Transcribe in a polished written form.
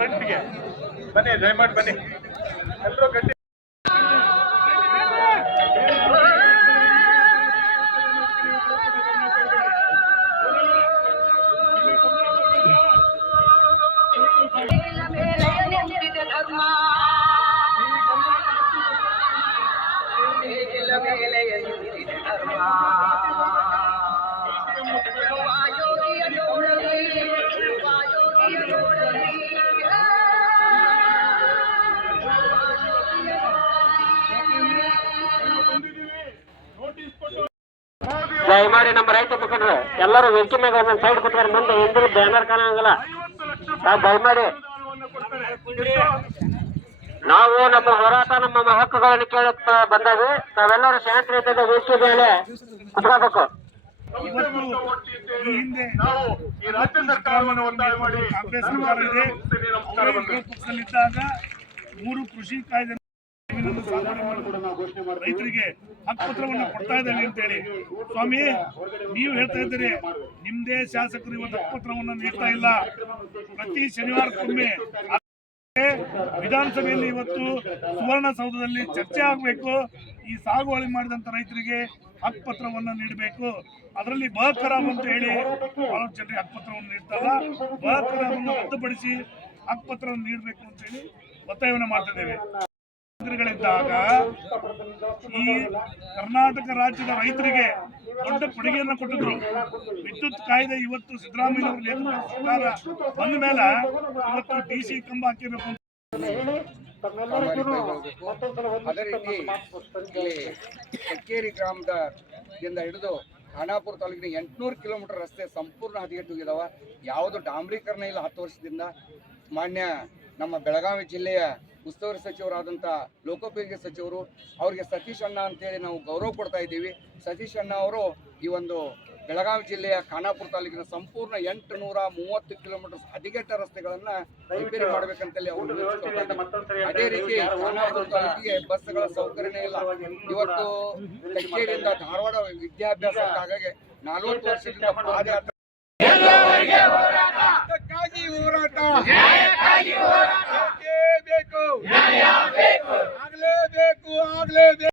ಫ್ರಂಟ್ಗೆ ಬನ್ನಿ, ದಯಮಾಡಿ ಬನ್ನಿ ಎಲ್ಲರೂ ಗಟ್ಟಿ. ದಯಮಾಡಿ ನಮ್ಮ ರೈತ ಮುಖಂಡರು ಎಲ್ಲರೂ ವೇದಿಕೆ ಮ್ಯಾಗ ಒಂದೊಂದು ಸೈಡ್ ಕೊಟ್ಟಾರೆ, ಮುಂದೆ ಎಂದ್ರು ಬ್ಯಾನರ್ ಕಾಣಂಗಿಲ್ಲ. ದಯಮಾಡಿ ನಾವು ನಮ್ಮ ಹೋರಾಟ ನಮ್ಮ ಹಕ್ಕುಗಳನ್ನು ಕೇಳುತ್ತ ಬಂದಾಗ ನಾವೆಲ್ಲರೂ ಶಾಂತಿ ರೀತಿಯಿಂದ ವೇದಿಕೆ ಮೇಲೆ ಕುತ್ಕೋಬೇಕು. ಮೂರು ಕೃಷಿ ಕಾಯ್ದೆ ರೈತರಿಗೆ ಹಕ್ಕುಪತ್ರವನ್ನು ಕೊಡ್ತಾ ಇದ್ದೇವೆ ಅಂತೇಳಿ. ಸ್ವಾಮಿ, ನೀವು ಹೇಳ್ತಾ ಇದ್ದೀರಿ ನಿಮ್ದೇ ಶಾಸಕರು ಇವತ್ತು ಹಕ್ಕುಪತ್ರವನ್ನು ನೀಡ್ತಾ ಇಲ್ಲ. ಪ್ರತಿ ಶನಿವಾರಕ್ಕೊಮ್ಮೆ ವಿಧಾನಸಭೆಯಲ್ಲಿ ಇವತ್ತು ಸುವರ್ಣಸೌಧದಲ್ಲಿ ಚರ್ಚೆ ಆಗಬೇಕು. ಈ ಸಾಗುವಳಿ ಮಾಡಿದಂತ ರೈತರಿಗೆ ಹಕ್ಕುಪತ್ರವನ್ನು ನೀಡಬೇಕು. ಅದರಲ್ಲಿ ಬಹಕರಾಮ್ ಅಂತ ಹೇಳಿ ಬಹಳ ಜನರಿಗೆ ಹಕ್ಕುಪತ್ರವನ್ನು ನೀಡ್ತಲ್ಲ, ಬಹಕರಾಮನ್ನು ರದ್ದುಪಡಿಸಿ ಹಕ್ಕುಪತ್ರವನ್ನು ನೀಡಬೇಕು ಅಂತ ಹೇಳಿ ಒತ್ತಾಯವನ್ನು ಮಾಡ್ತಿದ್ದೇವೆ. ಮಂತ್ರಿಗಳಿದ್ದಾಗ ಈ ಕರ್ನಾಟಕ ರಾಜ್ಯದ ರೈತರಿಗೆ ದೊಡ್ಡ ಕೊಡುಗೆಯನ್ನು ಕೊಟ್ಟಿದ್ರು. ವಿದ್ಯುತ್ ಕಾಯ್ದೆ ಇವತ್ತು ಸಿದ್ದರಾಮಯ್ಯ ಅವರ ನೇತೃತ್ವದ ಸರ್ಕಾರ ಬಂದ ಮೇಲೆ ಇವತ್ತು ಡಿಸಿ ಕಂಬ ಹಾಕಿರಬೇಕು. ಅದೇ ರೀತಿ ಇಲ್ಲಿ ಕಕ್ಕೇರಿ ಗ್ರಾಮದಿಂದ ಹಿಡಿದು ಖಾನಾಪುರ ತಾಲೂಕಿನ 800 ಕಿಲೋಮೀಟರ್ ರಸ್ತೆ ಸಂಪೂರ್ಣ ಹದಗೆಟ್ಟು ಹೋಗಿದಾವ. ಯಾವುದು ಡಾಂಬರೀಕರಣ ಇಲ್ಲ 10 ವರ್ಷದಿಂದ. ಮಾನ್ಯ ನಮ್ಮ ಬೆಳಗಾವಿ ಜಿಲ್ಲೆಯ ಉಸ್ತುವಾರಿ ಸಚಿವರಾದಂಥ ಲೋಕೋಪಯೋಗಿ ಸಚಿವರು ಅವರಿಗೆ ಸತೀಶ್ ಅಣ್ಣ ಅಂತೇಳಿ ನಾವು ಗೌರವ ಕೊಡ್ತಾ ಇದ್ದೀವಿ. ಸತೀಶ್ ಅಣ್ಣ ಅವರು ಈ ಒಂದು ಬೆಳಗಾವಿ ಜಿಲ್ಲೆಯ ಖಾನಾಪುರ ತಾಲೂಕಿನ ಸಂಪೂರ್ಣ 830 ಕಿಲೋಮೀಟರ್ ಹದಗೆಟ್ಟ ರಸ್ತೆಗಳನ್ನು ರಿಪೇರಿ ಮಾಡಬೇಕಂತೇಳಿ ಅವರು. ಅದೇ ರೀತಿ ಖಾನಾಪುರ ತಾಲೂಕಿಗೆ ಬಸ್ಗಳ ಸೌಕರ್ಯನೇ ಇಲ್ಲ. ಇವತ್ತು ಕಕ್ಕೇರಿಯಿಂದ ಧಾರವಾಡ ವಿದ್ಯಾಭ್ಯಾಸ ಹಾಗಾಗಿ 40 ವರ್ಷದಿಂದ ಪಾದಯಾತ್ರೆ ಹೋರಾಟ ಆಗಲೇಬೇಕು.